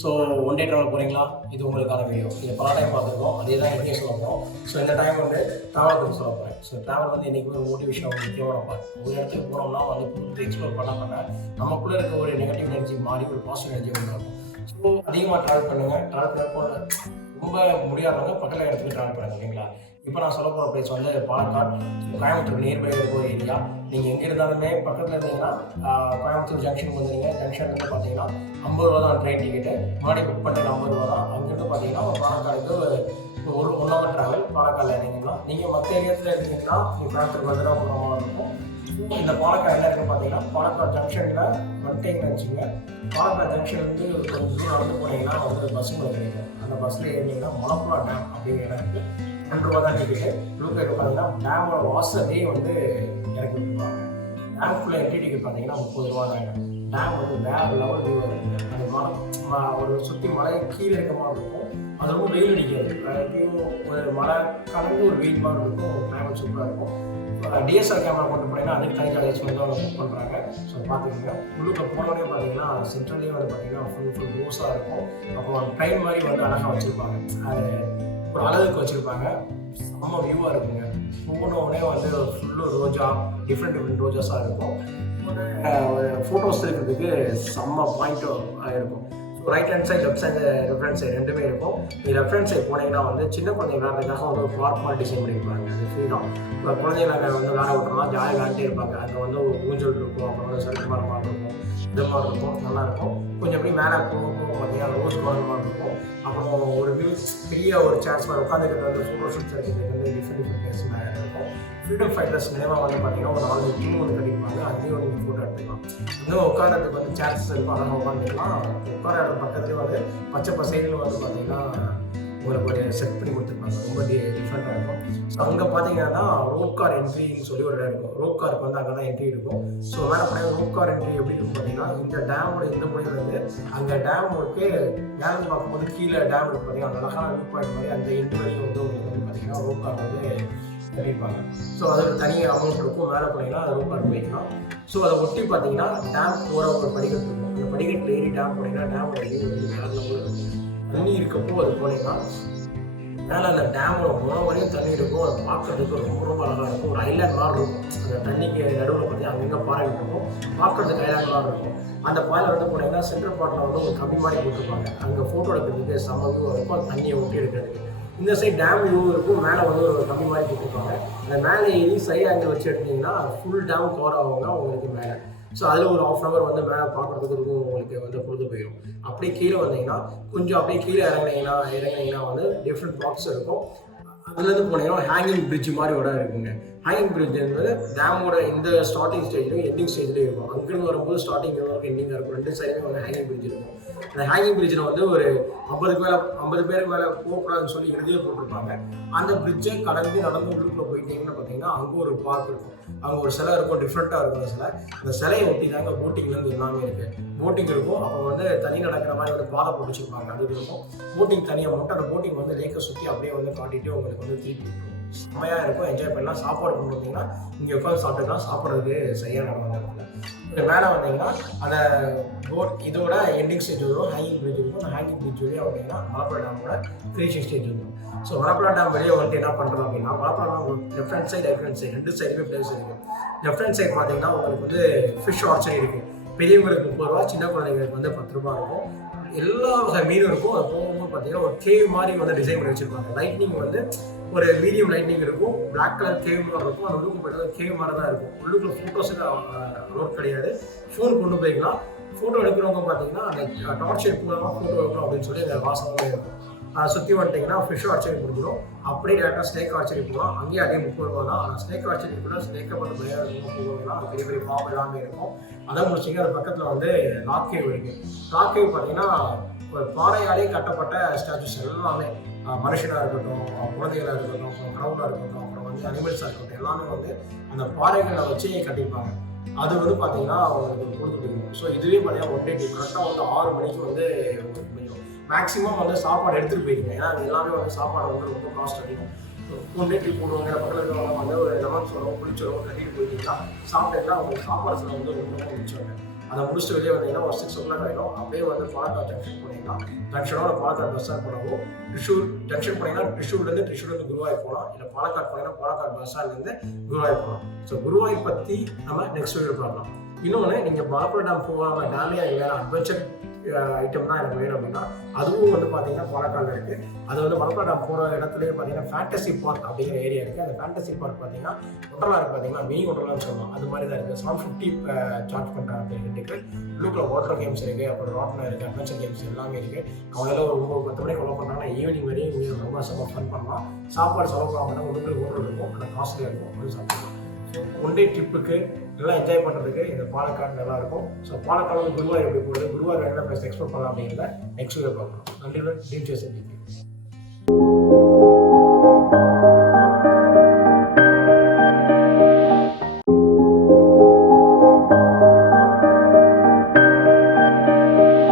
So one day travel போகிறீங்களா? இது உங்களுக்கான வீடியோ. இது பல டைம் பார்த்துருக்கோம். அதே தான் எப்படியும் சொல்ல போகிறோம். ஸோ இந்த டைம் வந்து ட்ராவல் பற்றி சொல்ல போகிறேன். ஸோ ட்ராவல் வந்து என்றைக்குமே ஒரு மோட்டிவேஷன் ஒரு முக்கியமான பார்ட். ஒரு இடத்துக்கு போனோம்னா வந்து புது எக்ஸ்ப்ளோர் பண்ண நமக்குள்ளே இருக்க ஒரு நெகட்டிவ் எனர்ஜி மாறி ஒரு பாசிட்டிவ் எனர்ஜி உண்டாகும். ஸோ அதிகமாக ட்ராவல் பண்ணுங்கள். ட்ராவல் பண்ண ரொம்ப முடியாதவங்க பக்கத்தில் இடத்துக்கு ட்ராவல் பண்ணுங்க, ஓகேங்களா? இப்போ நான் சொல்ல போகிற பிளேஸ் வந்து பாலக்காடு. கோயம்புத்தூர் நியர்பை இருக்க ஒரு ஏரியா. நீங்கள் எங்கே இருந்தாலுமே பக்கத்தில் இருந்தீங்கன்னா கோயம்புத்தூர் ஜங்ஷனுக்கு வந்துடுங்க. ஜங்ஷன்லேருந்து பார்த்தீங்கன்னா 50 ரூபா தான் ட்ரெயின் டிக்கெட்டு. முன்னாடி புக் பண்ணி 50 ரூபா தான். அங்கேருந்து பார்த்தீங்கன்னா பாலக்காடுக்கு ஒரு 1 ஹவர் ட்ராவல். பாலக்காடில் இறங்கிங்கன்னா நீங்கள் மற்ற ஏரியாத்தில் இருந்தீங்கன்னா நீங்கள் கோயம்புத்தூர் வந்துடும் போகிற மாதிரி இருக்கும். இந்த பாலக்காடு என்ன இருக்குன்னு பார்த்தீங்கன்னா பாலக்காடு ஜங்ஷனில் வந்துட்டீங்கன்னு வச்சுங்க. பாலக்காடு ஜங்ஷன் வந்து கொஞ்சம் தூரம் நடந்து போனீங்கன்னா வந்து பஸ்ஸுங்க கிடைக்கும். அந்த பஸ்ஸில் ஏறினீங்கன்னா மலப்புழா டேம் அப்படிங்கிற இடம் இருக்குது. 2 ரூபா தான் டிக்கெட்டு. ப்ளூ பேர் பார்த்தீங்கன்னா டேமோட வாசல்லே வந்து இறக்கி விட்டுருவாங்க. டேம்குள்ளே என்ட்ரி டிக்கெட் பார்த்தீங்கன்னா 30 ரூபா தாங்க. டேம் வந்து வேறு லெவல் வியூ இருக்குது. அது ஒரு சுற்றி மலை கீழே இருக்க மாதிரி இருக்கும். அது ரொம்ப வெயில் அடிக்காது. ஒரு மழை கலந்து ஒரு வெயில் மாதிரி இருக்கும். கிளைமேட் சூப்பராக இருக்கும். டிஎஸ்ஆர் கேமரா போட்டு போனீங்கன்னா அதுக்கு தனி சார்ஜஸ் வந்து அவங்க புக் பண்ணுறாங்க. ஸோ பார்த்துக்கோங்க. உள்ளுக்கு போனோடனே பார்த்தீங்கன்னா சென்ட்ரல்லேயே வந்து பார்த்தீங்கன்னா ஃபுல் ரோஸாக இருக்கும். அப்புறம் ட்ரெயின் மாதிரி வந்து அழகாக வச்சுருப்பாங்க. அது ஒரு அளவுக்கு வச்சுருப்பாங்க. செம்ம வியூவாக இருக்குங்க. போனோடனே வந்து ஃபுல்லு ரோஜா, டிஃப்ரெண்ட் ரோஜாஸாக இருக்கும். ஃபோட்டோஸ் எடுக்கிறதுக்கு செம்ம பாயிண்ட்டாக இருக்கும். Right hand side, left side, left side ரெண்டுமே இருக்கும். நீங்கள் லெஃப்ட் ஹேண்ட் சைடு போனீங்கன்னா வந்து சின்ன குழந்தைங்க விளையாடுறதுக்காக வந்து ஒரு பார்க் மாதிரி டிசைன் பண்ணியிருப்பாங்க. அது ஃப்ரீ தான். இப்போ குழந்தைங்க வந்து விளையாட விட்டுறலாம், ஜாலியாக விளையாண்டே இருப்பாங்க. அங்கே வந்து ஒரு ஊஞ்சல் இருக்கும், அப்புறம் வந்து சறுக்கு மரம் மாதிரி இருக்கும், இது மாதிரி இருக்கும், நல்லாயிருக்கும். கொஞ்சம் எப்படி மேலே போகும் பார்த்தீங்கன்னா ரோஸ் கார்டன் மாதிரி இருக்கும். அப்புறம் ஒரு வியூஸ் பெரிய ஒரு சேர்ஸ் மாதிரி உட்காந்துக்கிட்டு வந்து ஃபோட்டோ ஷூட்ஸ் எடுக்கிறதுக்கு வந்து டிஃப்ரெண்ட் பிளேஸ் மேலே இருக்கும். ஃப்ரீடம் ஃபைட்டர்ஸ் நினைவாக வந்து பார்த்தீங்கன்னா ஒரு 4 டீம் வந்து கட்டியிருப்பாங்க. அங்கேயும் நீங்கள் ஃபோட்டோ எடுத்துக்கலாம். இன்னும் உட்காரத்துக்கு வந்து சேர்ஸ் இருக்கும், அழகாக உட்காந்துக்கலாம். உட்கார பக்கத்துலேயே வந்து பச்சை பசைகள் வந்து பார்த்தீங்கன்னா உங்களுக்கு ஒரு செட் பண்ணி கொடுத்துருப்பாங்க. ரொம்ப டிஃப்ரெண்ட்டாக இருக்கும். ஸோ அங்கே பார்த்தீங்கன்னா ரோப் கார் என்ட்ரின்னு சொல்லி ஒரு இடம் இருக்கும். ரோப் காருக்கு வந்து அங்கே தான் என்ட்ரி இருக்கும். ஸோ மேலே பார்த்தீங்கன்னா ரோப் கார் என்ட்ரி எப்படி இருக்கும் பார்த்தீங்கன்னா இந்த டேமோட இந்த முடிவு வந்து அங்கே டேமுக்கு டேம் பார்க்கும்போது கீழே டேம் இருக்கு பார்த்தீங்கன்னா அந்த அழகான வியூ பாயிண்ட் மாதிரி அந்த எண்டு வரைக்கும் வந்து உங்களுக்கு வந்து பார்த்தீங்கன்னா ரோப் கார் வந்து கட்டியிருப்பாங்க. ஸோ அது ஒரு தனி அமௌண்ட் இருக்கும். மேலே போனீங்கன்னா அது ரோப் கார் போய்க்கலாம். ஸோ அதை ஒட்டி பார்த்தீங்கன்னா டேம் போகிற ஒரு படிக்கட்டு இருக்கும். அந்த படிக்கட்டில் ஏறி டேம் போனீங்கன்னா டேமோட வியூ வந்து வேறு லெவலில் தண்ணி இருக்கப்போ அது போனீங்கன்னா மேலே அந்த டேமோட உணவு வரையும் தண்ணி இருக்கும். அதை பார்க்கறதுக்கு ரொம்ப அழகாக இருக்கும். ஒரு ஐலாண்ட் மாதிரி இருக்கும். அந்த தண்ணிக்கு நடுவில் பார்த்தீங்கன்னா அங்கங்கே பாறை இருக்கும். பார்க்கறதுக்கு ஐலாண்ட் மாதிரி இருக்கும். அந்த பாறையில் வந்து போனீங்கன்னா சென்ட்ரல் பார்ட்டில் வந்து ஒரு கம்பி மாதிரி போட்டிருப்பாங்க. அங்கே ஃபோட்டோ எடுக்கிறதுக்கு செம்ம வியூ இருக்கும். அந்த தண்ணியை ஒட்டி எடுக்கிறதுக்கு இந்த சைட் டேம் வியூ இருக்கும். மேலே வந்து ஒரு கம்பி மாதிரி போட்டிருப்பாங்க. அந்த மேலே ஏறி சைடு ஆங்கிள் வச்சு எடுத்தீங்கன்னா ஃபுல் டேம் கவர் ஆகுங்க உங்களுக்கு மேலே. ஸோ அதில் ஒரு 1/2 hour வந்து மேலே பார்க்குறதுக்கு இருக்கும். உங்களுக்கு வந்து பொழுது போயிடும். அப்படியே கீழே வந்தீங்கன்னா கொஞ்சம் அப்படியே கீழே இறங்கினீங்கன்னா வந்து டிஃப்ரெண்ட் பாக்ஸ் இருக்கும். அதுலேருந்து போனீங்கன்னா ஹேங்கிங் பிரிட்ஜ் மாதிரி இடம் இருக்குங்க. ஹேங்கிங் பிரிட்ஜ் என்பது டேமோட இந்த ஸ்டார்டிங் ஸ்டேஜ்லையும் எண்டிங் ஸ்டேஜ்லேயும் இருக்கும். அங்கேருந்து வரும்போது ஸ்டார்டிங் எண்டிங்காக இருக்கும். 2 சைடுமே வந்து ஹேங்கிங் பிரிட்ஜ் இருக்கும். அந்த ஹேங்கிங் பிரிட்ஜில் வந்து ஒரு 50 பேருக்கு மேலே போகக்கூடாதுன்னு சொல்லி எழுதியே போட்டிருப்பாங்க. அந்த பிரிட்ஜை கடந்து நடந்து உள்ளுக்குள்ளே போயிட்டீங்கன்னு பார்த்தீங்கன்னா அங்கே ஒரு பார்க் இருக்கும். அங்கே ஒரு சிலை இருக்கும். டிஃப்ரெண்ட்டாக இருக்கும் அந்த சிலை. அந்த சிலையை ஒட்டி தாங்க போட்டிங்லேருந்து எல்லாமே இருக்குது. போட்டிங் இருக்கும். அப்புறம் வந்து தனி நடக்கிற மாதிரி வந்து பாதை போட்டு வச்சுருப்பாங்க. அது இருக்கும். போட்டிங் தனியாக மட்டும் அந்த போட்டிங் வந்து லேக்கை சுற்றி அப்படியே வந்து காட்டிட்டு உங்களுக்கு வந்து திருப்பி விட்டுரும். செம்மையாக இருக்கும். என்ஜாய் பண்ணலாம். சாப்பாடு கொண்டு வந்தீங்கன்னா இங்கே உட்காந்து சாப்பிட்டுக்கலாம். சாப்பிட்றதுக்கு சரியாக நடந்த இடத்துல இங்கே மேலே வந்தீங்கன்னா அந்த இதோட எண்டிங் ஸ்டேஜ் வரும். ஹேங்கிங் பிரிட்ஜ் இருக்கும். அந்த ஹேங்கிங் பிரிட்ஜ் வழியாக வந்தீங்கன்னா மலப்புழா டேமோட ஃபினிஷிங் ஸ்டேஜ் இருக்கும். ஸோ மலப்புழா டேம் வெளியே வந்துட்டு என்ன பண்ணுறோம் அப்படின்னா Malampuzha dam left hand side, right hand side 2 சைடுமே பிளேஸ் இருக்குது. லெஃப்ட் ஹேண்ட் சைடு பார்த்தீங்கன்னா உங்களுக்கு வந்து ஃபிஷ் ஆர்ச்சரி இருக்குது. பெரியவங்களுக்கு 30 ரூபா, சின்ன குழந்தைங்களுக்கு வந்து 10 ரூபா இருக்கும். எல்லா வகை மீனும் இருக்கும். அது போகும்போது பார்த்தீங்கன்னா ஒரு கேவ் மாதிரி வந்து டிசைன் பண்ணி வச்சுருப்பாங்க. லைட்னிங் வந்து ஒரு மீடியம் லைட்னிங் இருக்கும். பிளாக் கலர் கேவ் மாதிரி இருக்கும். அந்த உள்ளுக்கு போய்ட்டு கேவ் மாதிரி தான் இருக்கும். உள்ளுக்குள்ள ஃபோட்டோஸுக்கு ரோட் கிடையாது. ஃபோன் கொண்டு போய்க்கலாம். ஃபோட்டோ எடுக்கிறவங்க பார்த்தீங்கன்னா அந்த டார்ச் லைட் மூலமாக ஃபோட்டோ எடுக்கணும் அப்படின்னு சொல்லி அந்த வாசனமே இருக்கும். அதை சுற்றி வந்துட்டிங்கன்னா ஃபிஷ் ஆர்ச்சரி முடிஞ்சிடும். அப்படியே டேரெக்டாக ஸ்னேக் ஆர்ச்சரி போகலாம். அங்கேயே அதே 30 ரூபா தான். ஆனால் ஸ்னேக் ஆர்ச்சரி கூட ஸ்னேக்கை வந்து போகலாம். பெரிய பெரிய பாம்பு எல்லாமே இருக்கும். அதை முடிச்சிங்க. அது பக்கத்தில் வந்து ராக் கேவ் இருக்குது. ராக் கேவ் பார்த்தீங்கன்னா ஒரு பாறையாலே கட்டப்பட்ட ஸ்டாச்சுஸ் எல்லாமே மனுஷனாக இருக்கட்டும், குழந்தைகளாக இருக்கட்டும், அப்புறம் க்ரௌடாக இருக்கட்டும், அப்புறம் வந்து அனிமல்ஸாக இருக்கட்டும், எல்லாமே வந்து அந்த பாறைகளை வச்சு கட்டியிருப்பாங்க. அது வந்து பார்த்தீங்கன்னா அவங்களுக்கு பொழுது போயிடும். ஸோ இதுவே பார்த்தீங்கன்னா ஒன் டே கரெக்டாக வந்து 6 மணிக்கு வந்து முடியும். மேக்ஸிமம் வந்து சாப்பாடு எடுத்துகிட்டு போயிருங்க. ஏன்னா அது எல்லாமே வந்து சாப்பாடு வந்து ரொம்ப காஸ்ட் அதிகம். ஒன் டே ட்ரிப் போடுவாங்க. பக்கத்தில் இருக்கிறவங்க வந்து ஒரு லெமன் சோளம், புளிச்சோளம் கட்டிட்டு போயிட்டீங்கன்னா சாப்பிட்டீங்கன்னா அவங்களுக்கு சாப்பாடு செலவு வந்து ரொம்ப மிச்சம். அதை முடிச்சுட்டு வெளியே வந்தீங்கன்னா ஒரு 6 o'clock ஆகிடும். அப்படியே வந்து பாலக்காடு ஜங்ஷன் போனீங்கன்னா ஜங்ஷனோட Palakkad bus stand போனவும் Thrissur junction போனீங்கன்னா ட்ரிஷூர்லேருந்து குருவாயூர் போகலாம். இல்லை பாலக்காடு போனீங்கன்னா பாலக்காடு பஸ் ஸ்டாண்ட்லேருந்து குருவாயூர் போகலாம். ஸோ குருவாயூர் பற்றி நம்ம நெக்ஸ்ட் வீடியோ பார்க்கலாம். இன்னொன்று நீங்கள் மலப்புரம் டேம் போகாமல் டேமே வேறு அட்வென்ச்சர் ஐட்டம் தான் எனக்கு வேணும் அப்படின்னா அதுவும் வந்து பார்த்தீங்கன்னா பாலக்காடில் இருக்குது. அது வந்து மலப்புரம் டேம் போகிற இடத்துலேயே பார்த்தீங்கன்னா ஃபேண்டசி பார்க் அப்படிங்கிற ஏரியா இருக்குது. அந்த ஃபேண்டசி பார்க் பார்த்தீங்கன்னா ஒட்டலா இருக்குது, பார்த்தீங்கன்னா மினி ஒட்டலான்னு சொல்லுவோம். அது மாதிரி தான் இருக்குது. 750 சார்ஜ் பண்ணுறாங்க டிக்கெட். உள்ளுக்குள்ள வாட்டர் கேம்ஸ் இருக்குது, அப்புறம் ராட்னர் இருக்குது, அட்வென்ச்சர் கேம்ஸ் எல்லாமே இருக்குது. அவங்க எல்லாம் ஒரு 9-10 மணிக்கு கொலை பண்ணுறாங்கன்னா ஈவினிங் வரையும் இங்கே ரொம்ப செம்ம ஃபன் பண்ணலாம். சாப்பாடு செலவு பண்ணாங்கன்னா உள்ளுக்குள்ள ஹோட்டல் இருக்கும், அந்த காஸ்ட்லியாக இருக்கும், அது சாப்பிடலாம். ஒன் டே ட்ரிப்புக்கு எல்லாம் என்ஜாய் பண்ணுறதுக்கு இந்த பாலக்காடு நல்லாயிருக்கும். ஸோ பாலக்காடு குருவாயூர் எப்படி போகுது, குருவாயூர் என்ன பிளேஸ் எக்ஸ்ப்ளோர் பண்ணலாம் அப்படிங்கிறத நெக்ஸ்ட் வீடியோ பார்க்கலாம். நன்றி. Dream chase.